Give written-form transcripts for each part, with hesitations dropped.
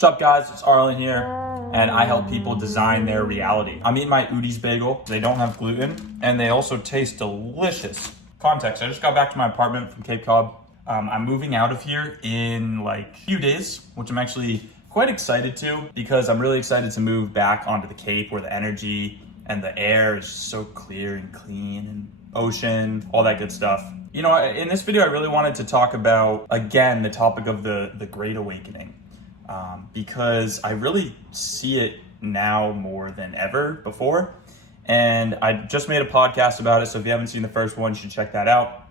What's up, guys? It's Arlen here, and I help people design their reality. I'm eating my Udi's bagel. They don't have gluten, and they also taste delicious. Context, I just got back to my apartment from Cape Cod. I'm moving out of here in like a few days, which I'm actually quite excited to, because I'm really excited to move back onto the Cape where the energy and the air is just so clear and clean, and ocean, all that good stuff. You know, in this video, I really wanted to talk about, again, the topic of the Great Awakening. Because I really see it now more than ever before. And I just made a podcast about it, so if you haven't seen the first one, you should check that out.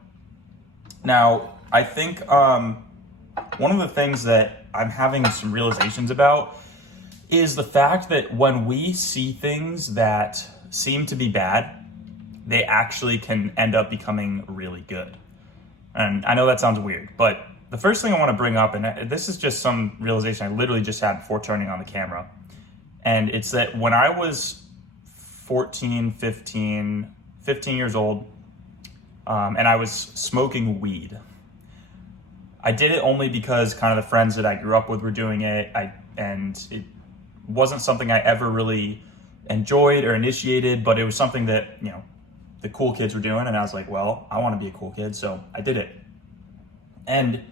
Now, I think one of the things that I'm having some realizations about is the fact that when we see things that seem to be bad, they actually can end up becoming really good. And I know that sounds weird, but the first thing I want to bring up, and this is just some realization I literally just had before turning on the camera, and it's that when I was 15 years old, and I was smoking weed, I did it only because kind of the friends that I grew up with were doing it, and it wasn't something I ever really enjoyed or initiated, but it was something that, you know, the cool kids were doing, and I was like, well, I want to be a cool kid, so I did it. And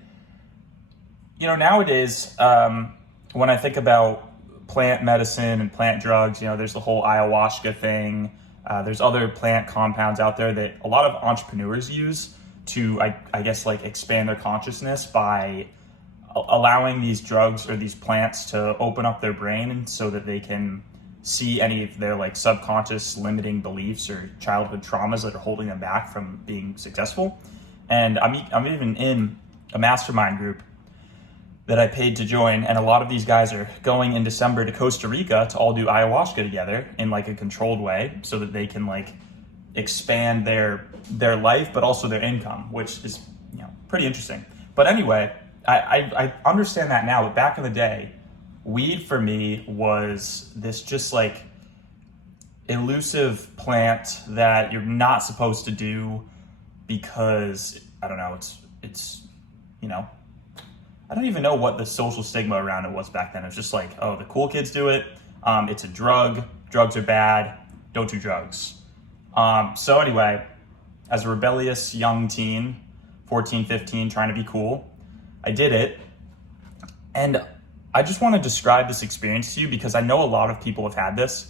you know, nowadays, when I think about plant medicine and plant drugs, you know, there's the whole ayahuasca thing. There's other plant compounds out there that a lot of entrepreneurs use to, I guess, like expand their consciousness by allowing these drugs or these plants to open up their brain, and so that they can see any of their like subconscious limiting beliefs or childhood traumas that are holding them back from being successful. And I'm even in a mastermind group that I paid to join, and a lot of these guys are going in December to Costa Rica to all do ayahuasca together in like a controlled way, so that they can like expand their life, but also their income, which is, you know, pretty interesting. But anyway, I understand that now, but back in the day, weed for me was this just like elusive plant that you're not supposed to do because, I don't know, it's you know, I don't even know what the social stigma around it was back then. It was just like, oh, the cool kids do it. It's a drug. Drugs are bad. Don't do drugs. So anyway, as a rebellious young teen, 14, 15, trying to be cool, I did it. And I just want to describe this experience to you because I know a lot of people have had this,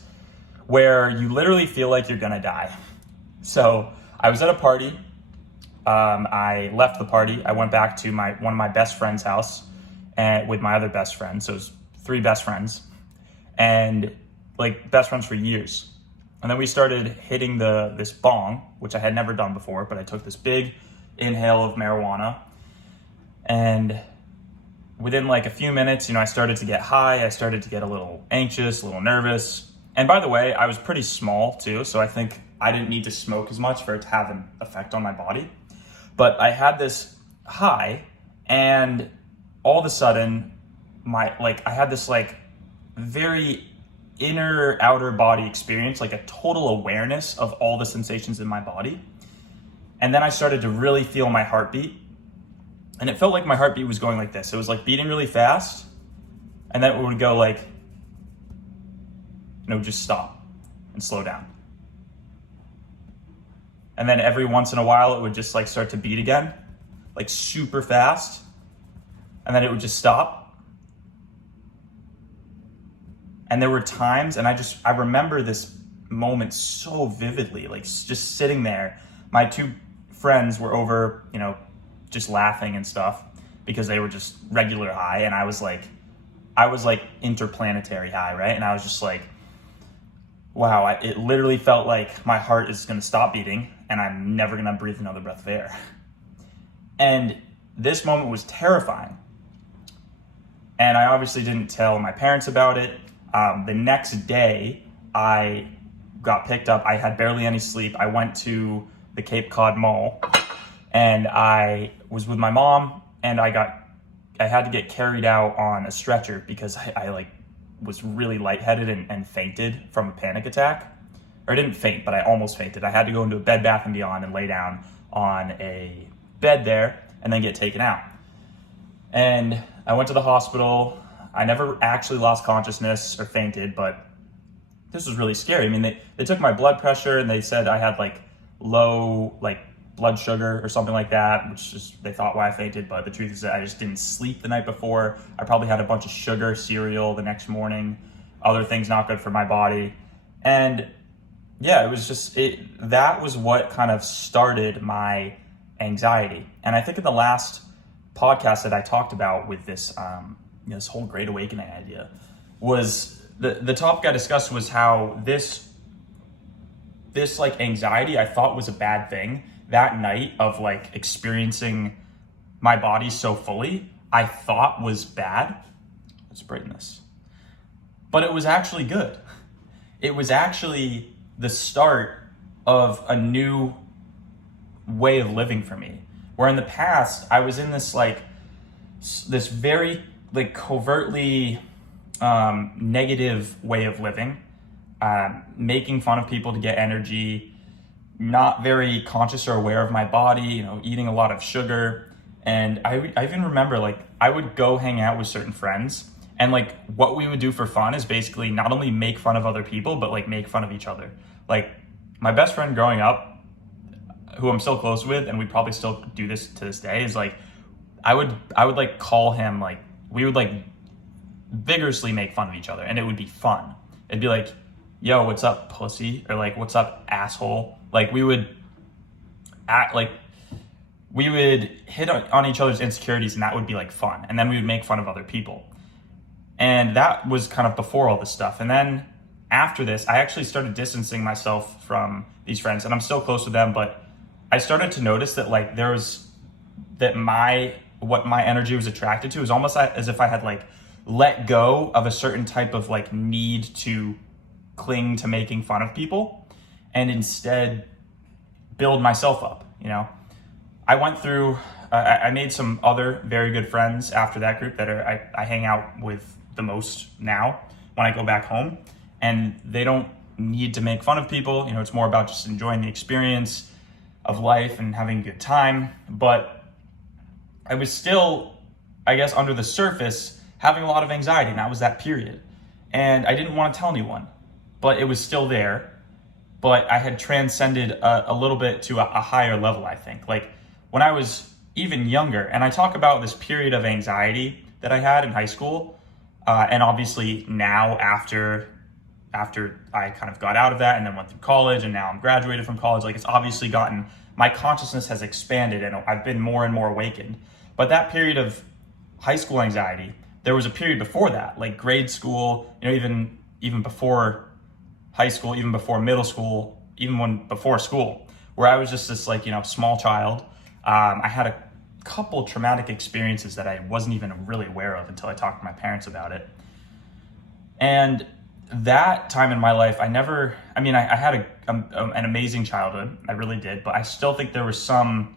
where you literally feel like you're gonna die. So I was at a party. I left the party. I went back to one of my best friend's house and with my other best friend. So it was 3 best friends, and like best friends for years. And then we started hitting this bong, which I had never done before, but I took this big inhale of marijuana, and within like a few minutes, you know, I started to get high. I started to get a little anxious, a little nervous. And by the way, I was pretty small too, so I think I didn't need to smoke as much for it to have an effect on my body. But I had this high, and all of a sudden, I had this like very inner outer body experience, like a total awareness of all the sensations in my body. And then I started to really feel my heartbeat, and it felt like my heartbeat was going like this. It was like beating really fast, and then it would go like, and it would just stop and slow down. And then every once in a while, it would just like start to beat again, like super fast. And then it would just stop. And there were times, and I remember this moment so vividly, like just sitting there. My 2 friends were over, you know, just laughing and stuff because they were just regular high. And I was like interplanetary high, right? And I was just like, wow, it literally felt like my heart is going to stop beating and I'm never going to breathe another breath of air. And this moment was terrifying. And I obviously didn't tell my parents about it. The next day, I got picked up. I had barely any sleep. I went to the Cape Cod Mall, and I was with my mom, and I had to get carried out on a stretcher because I was really lightheaded and fainted from a panic attack. Or I didn't faint, but I almost fainted. I had to go into a Bed Bath & Beyond and lay down on a bed there and then get taken out. And I went to the hospital. I never actually lost consciousness or fainted, but this was really scary. I mean, they took my blood pressure and they said I had like low like blood sugar or something like that, which is they thought why I fainted. But the truth is that I just didn't sleep the night before. I probably had a bunch of sugar cereal the next morning, other things not good for my body. And yeah, it was just that was what kind of started my anxiety. And I think in the last podcast that I talked about with this this whole Great Awakening idea was the topic I discussed was how this like anxiety I thought was a bad thing. That night of like experiencing my body so fully, I thought was bad. Let's brighten this. But it was actually good. It was actually the start of a new way of living for me. Where in the past, I was in this very like covertly negative way of living, making fun of people to get energy, not very conscious or aware of my body, eating a lot of sugar. And I even remember like I would go hang out with certain friends, and like what we would do for fun is basically not only make fun of other people, but like make fun of each other. Like my best friend growing up, who I'm still close with, and we probably still do this to this day, is like I would like call him, like we would like vigorously make fun of each other, and it would be fun. It'd be like, yo, what's up, pussy? Or like, what's up, asshole? Like we would act like we would hit on each other's insecurities, and that would be like fun. And then we would make fun of other people. And that was kind of before all this stuff. And then after this, I actually started distancing myself from these friends, and I'm still close with them, but I started to notice that like what my energy was attracted to was almost as if I had like let go of a certain type of like need to cling to making fun of people, and instead build myself up. I went through, I made some other very good friends after that group that I hang out with the most now when I go back home, and they don't need to make fun of people. It's more about just enjoying the experience of life and having a good time. But I was still, I guess, under the surface, having a lot of anxiety, and that was that period. And I didn't want to tell anyone, but it was still there. But I had transcended a little bit to a higher level, I think. Like when I was even younger, and I talk about this period of anxiety that I had in high school, and obviously now after I kind of got out of that and then went through college, and now I'm graduated from college, like it's obviously my consciousness has expanded and I've been more and more awakened. But that period of high school anxiety, there was a period before that, like grade school, even before high school, even before middle school, before school, where I was just this like, small child. I had a couple traumatic experiences that I wasn't even really aware of until I talked to my parents about it. And that time in my life, I had an amazing childhood. I really did, but I still think there was some,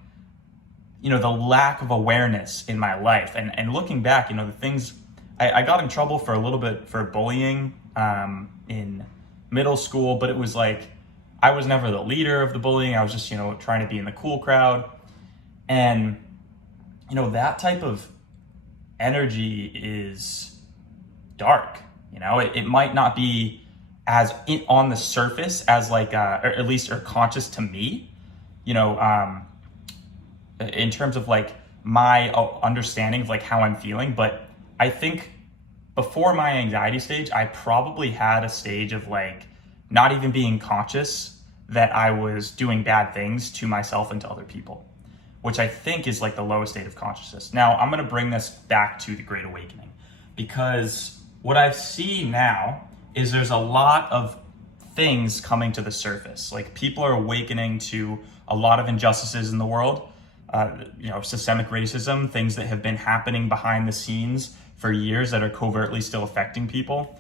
the lack of awareness in my life. And looking back, the things, I got in trouble for a little bit for bullying in middle school, but it was like, I was never the leader of the bullying. I was just, trying to be in the cool crowd. And, that type of energy is dark. It might not be as on the surface as like, or at least conscious to me, in terms of like my understanding of like how I'm feeling. But I think before my anxiety stage, I probably had a stage of like not even being conscious that I was doing bad things to myself and to other people, which I think is like the lowest state of consciousness. Now, I'm going to bring this back to the Great Awakening, because what I see now is there's a lot of things coming to the surface. Like people are awakening to a lot of injustices in the world, systemic racism, things that have been happening behind the scenes for years that are covertly still affecting people.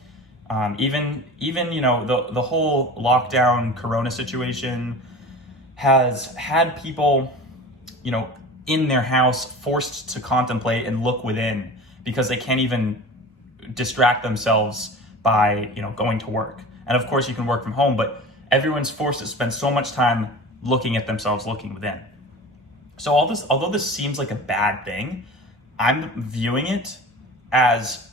Even the whole lockdown corona situation has had people, in their house forced to contemplate and look within, because they can't even distract themselves by, going to work. And of course you can work from home, but everyone's forced to spend so much time looking at themselves, looking within. So although this seems like a bad thing, I'm viewing it as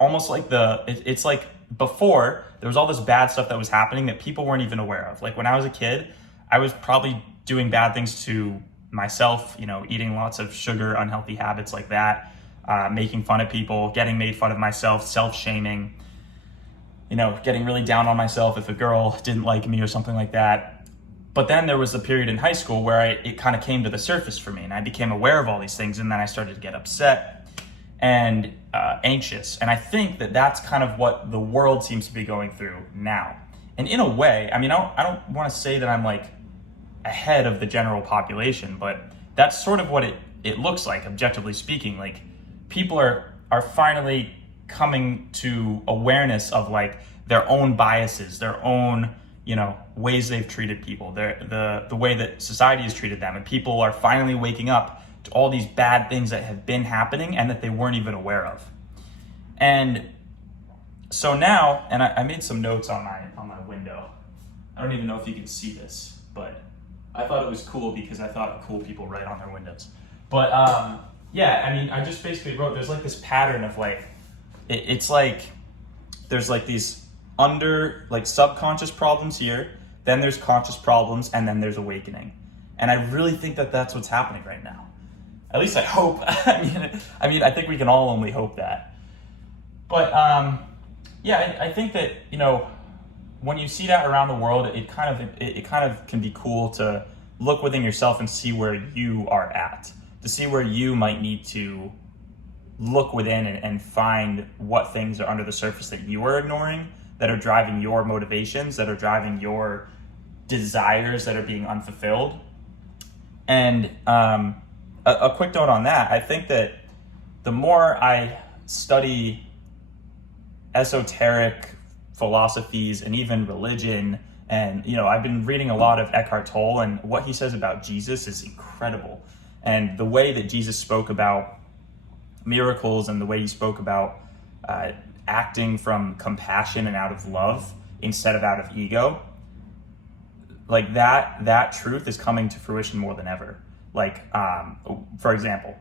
almost like it's like before there was all this bad stuff that was happening that people weren't even aware of. Like when I was a kid, I was probably doing bad things to myself, eating lots of sugar, unhealthy habits like that, making fun of people, getting made fun of myself, self-shaming, getting really down on myself if a girl didn't like me or something like that. But then there was a period in high school where it kind of came to the surface for me, and I became aware of all these things, and then I started to get upset and anxious. And I think that that's kind of what the world seems to be going through now. And in a way, I don't want to say that I'm like ahead of the general population, but that's sort of what it looks like, objectively speaking. Like people are finally coming to awareness of like their own biases, their own ways they've treated people, the way that society has treated them, and people are finally waking up to all these bad things that have been happening and that they weren't even aware of. And so now, and I made some notes on my window. I don't even know if you can see this, but I thought it was cool because I thought cool people write on their windows. But I just basically wrote, there's like this pattern of like, it's like, there's like these subconscious problems here, then there's conscious problems, and then there's awakening. And I really think that that's what's happening right now. At least I hope. I think we can all only hope that. But I think that, when you see that around the world, it kind of can be cool to look within yourself and see where you are at, to see where you might need to look within and find what things are under the surface that you are ignoring, that are driving your motivations, that are driving your desires that are being unfulfilled. And a quick note on that, I think that the more I study esoteric philosophies and even religion, and I've been reading a lot of Eckhart Tolle, and what he says about Jesus is incredible. And the way that Jesus spoke about miracles and the way he spoke about acting from compassion and out of love instead of out of ego, like that truth is coming to fruition more than ever. Like, for example,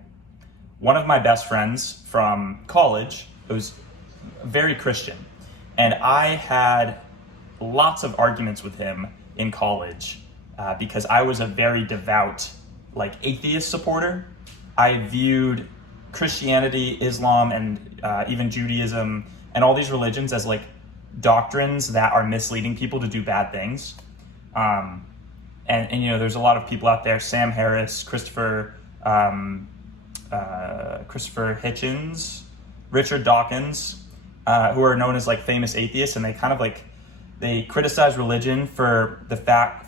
one of my best friends from college was very Christian, and I had lots of arguments with him in college because I was a very devout, like, atheist supporter. I viewed Christianity, Islam, and even Judaism and all these religions as like doctrines that are misleading people to do bad things. And there's a lot of people out there, Sam Harris, Christopher Hitchens, Richard Dawkins, who are known as like famous atheists, and they kind of like, they criticize religion for the I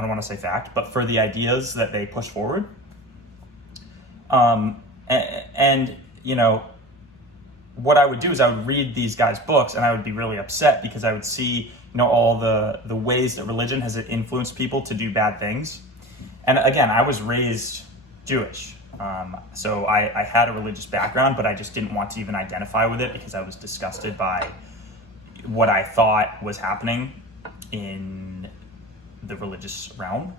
don't want to say fact, but for the ideas that they push forward. What I would do is I would read these guys' books, and I would be really upset because I would see, all the ways that religion has influenced people to do bad things. And again, I was raised Jewish. So I had a religious background, but I just didn't want to even identify with it because I was disgusted by what I thought was happening in the religious realm.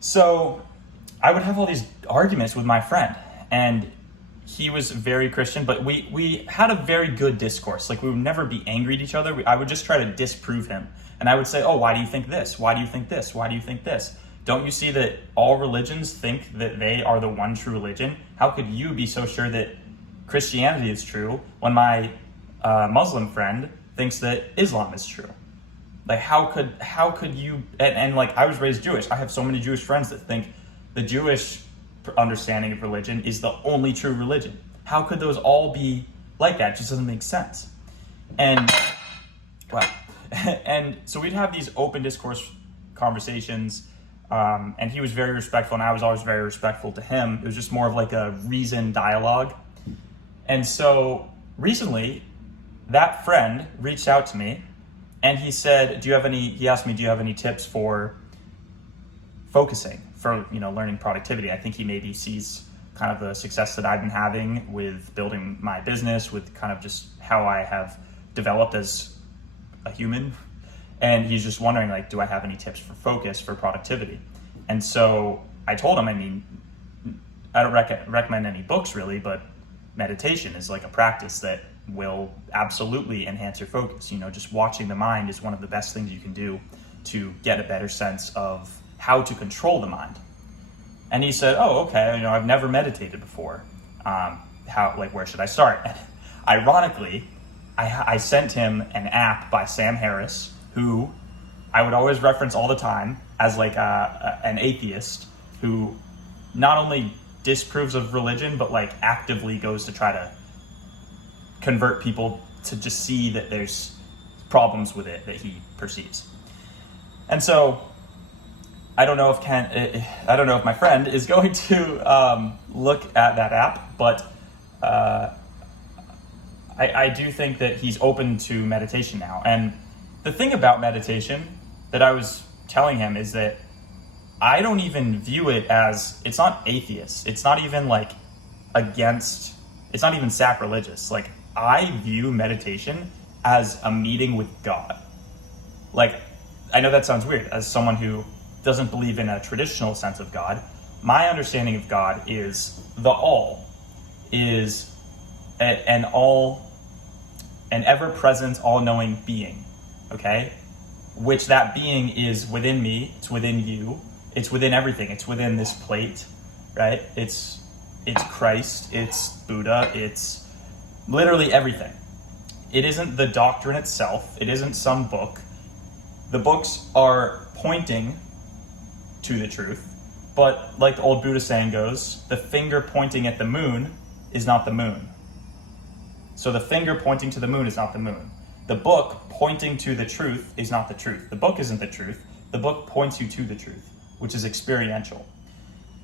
So I would have all these arguments with my friend, and he was very Christian, but we had a very good discourse. Like, we would never be angry at each other. I would just try to disprove him. And I would say, oh, why do you think this? Why do you think this? Why do you think this? Don't you see that all religions think that they are the one true religion? How could you be so sure that Christianity is true when my Muslim friend thinks that Islam is true? Like, how could you, and like, I was raised Jewish. I have so many Jewish friends that think the Jewish understanding of religion is the only true religion. How could those all be like that? It just doesn't make sense. And so we'd have these open discourse conversations, and he was very respectful, and I was always very respectful to him. It was just more of like a reasoned dialogue. And so recently, that friend reached out to me, and he said, he asked me, do you have any tips for focusing, for learning productivity? I think he maybe sees kind of the success that I've been having with building my business, with kind of just how I have developed as a human, and he's just wondering, like, do I have any tips for focus, for productivity? And so I told him, I don't recommend any books really, but meditation is like a practice that will absolutely enhance your focus. Just watching the mind is one of the best things you can do to get a better sense of how to control the mind. And he said, oh, okay, I've never meditated before. Where should I start? And ironically, I sent him an app by Sam Harris, who I would always reference all the time as an atheist who not only disproves of religion, but actively goes to try to convert people to just see that there's problems with it that he perceives. And so I don't know if my friend is going to look at that app, but I do think that he's open to meditation now. And the thing about meditation that I was telling him is that I don't even view it as, it's not atheist. It's not even it's not even sacrilegious. I view meditation as a meeting with God. I know that sounds weird as someone who doesn't believe in a traditional sense of God. My understanding of God is the all, is an ever-present, all-knowing being, okay? Which that being is within me, it's within you, it's within everything, it's within this plate, right? It's Christ, it's Buddha, it's literally everything. It isn't the doctrine itself, it isn't some book. The books are pointing to the truth, but like the old Buddha saying goes, the finger pointing at the moon is not the moon. So the finger pointing to the moon is not the moon. The book pointing to the truth is not the truth. The book isn't the truth. The book points you to the truth, which is experiential.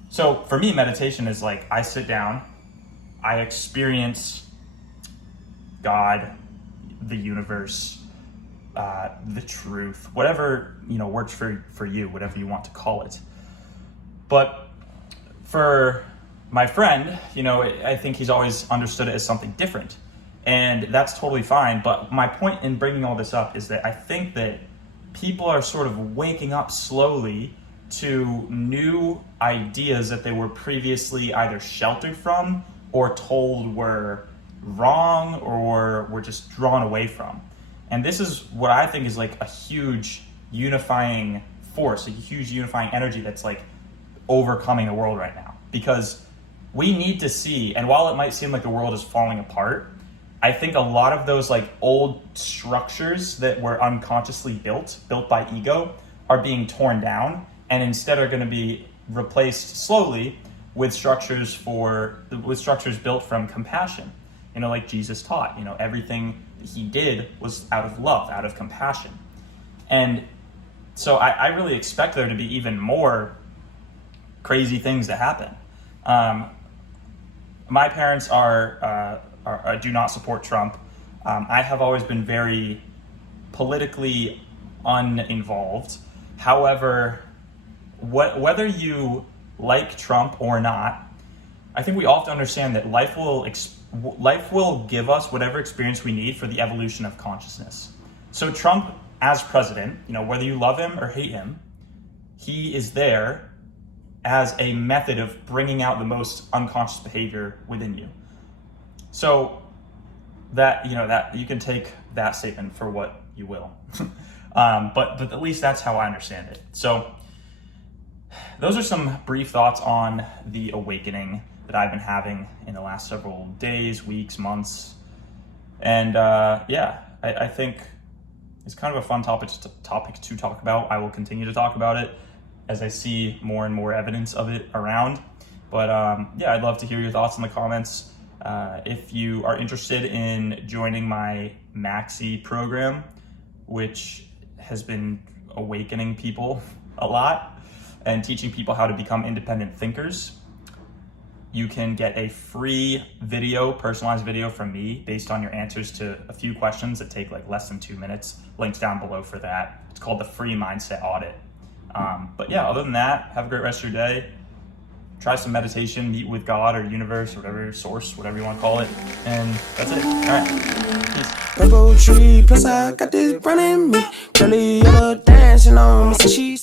So for me, meditation is I sit down, I experience God, the universe, the truth, whatever, works for you, whatever you want to call it. But for my friend, I think he's always understood it as something different. And that's totally fine. But my point in bringing all this up is that I think that people are sort of waking up slowly to new ideas that they were previously either sheltered from or told were wrong or were just drawn away from. And this is what I think is a huge unifying force, a huge unifying energy that's overcoming the world right now. Because we need to see, and while it might seem like the world is falling apart, I think a lot of those old structures that were unconsciously built by ego are being torn down and instead are going to be replaced slowly with structures built from compassion. Like Jesus taught, everything he did was out of love, out of compassion. And so I really expect there to be even more crazy things to happen. My parents do not support Trump. I have always been very politically uninvolved. However, whether you like Trump or not, I think we all have to understand that life will give us whatever experience we need for the evolution of consciousness. So Trump as president, whether you love him or hate him, he is there as a method of bringing out the most unconscious behavior within you. So that you can take that statement for what you will. But at least that's how I understand it. So those are some brief thoughts on the awakening that I've been having in the last several days, weeks, months. And I think it's kind of a fun topic to talk about. I will continue to talk about it as I see more and more evidence of it around. But I'd love to hear your thoughts in the comments. If you are interested in joining my Maxi program, which has been awakening people a lot and teaching people how to become independent thinkers, you can get a free video, personalized video from me based on your answers to a few questions that take less than 2 minutes. Links down below for that. It's called the Free Mindset Audit. Other than that, have a great rest of your day. Try some meditation, meet with God or universe, whatever source, whatever you want to call it. And that's it. All right. Peace. Purple tree, plus I got this running me. Kelly, ever dancing on me, so she's